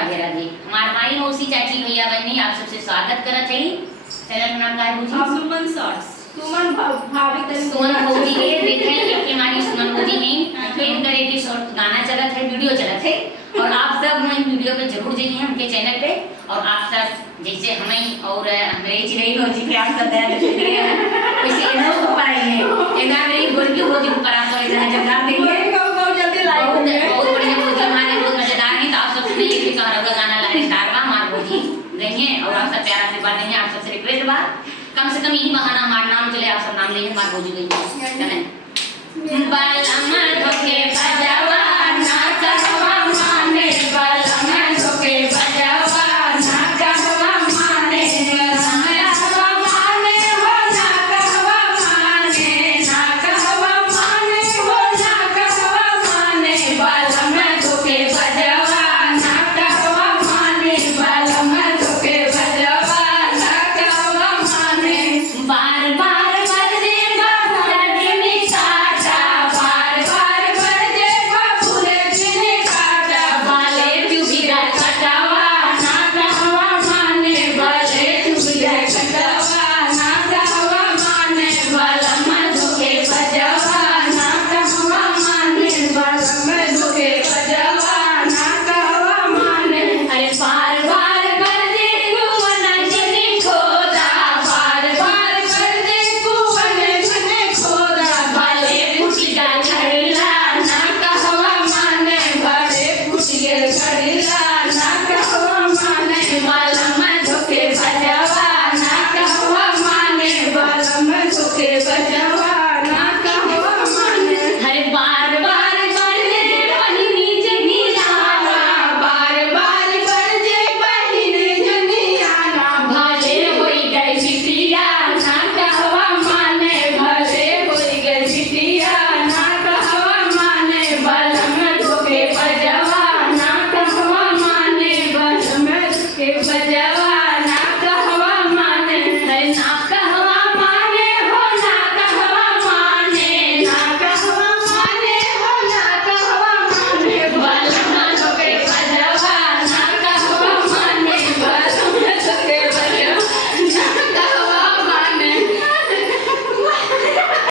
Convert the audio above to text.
राधे राधे। हमार माई मौसी चाची भैया बहनी आप सबसे स्वागत करत हई। चैनल का नाम का है बुझी? सुमन शॉर्ट्स। सुमन भाभी तरी सुमन भौजी के देखे के मानी सुमन भौजी हैं। फिर करे के शॉर्ट गाना चलत है, वीडियो चलत है और आप सब मैं वीडियो पे जरूर जाइए हमके चैनल पे। और आप सब जैसे हमें और हमारे चिड़ै भौजी के आप सब वैसे इन्हों पाई है एना मेरी गोलकी भौजी को परा तो ऐसा जगह देंगे बहुत जल्दी लाइक होंगे। बहुत बढ़िया भौजी हमारे बहुत मजेदार हैं। तो आप सबसे ये भी कह रहा गाना लानेदार बा हमार भौजी गइए और आप सब प्यारा से बात नहीं आप सबसे रिक्वेस्ट बा कम से कम यही बहाना हमारा नाम चले आप सब नाम लेंगे हमार भौजी गइए चलें बालमा धोके बजावा ना कहवा माने बालमा धोके बजावा ना कहवा माने ना कहवा माने हो ना कहवा माने ना कहवा माने हो ना कहवा माने बालमा धोके बजावा ना कहवा माने बालमा धोके बजावा ना कहवा माने बार बार बरदे बाबूरा दिनी काटा बार बार बरदे बाबूरे दिनी काटा बाले चुबिया कटावा ना कहवा माने बाले चुबिया कटावा ना कहवा माने बालमा धोके बजावा ना कहवा माने बालमा धोके बजावा ना कहवा माने अरे बार बार बरदे कुवना जने खोदा बार बार बरदे कुवना जने खोदा बाले फुटिया घड़ला ना कहवा माने बाले फुटिया घड़ला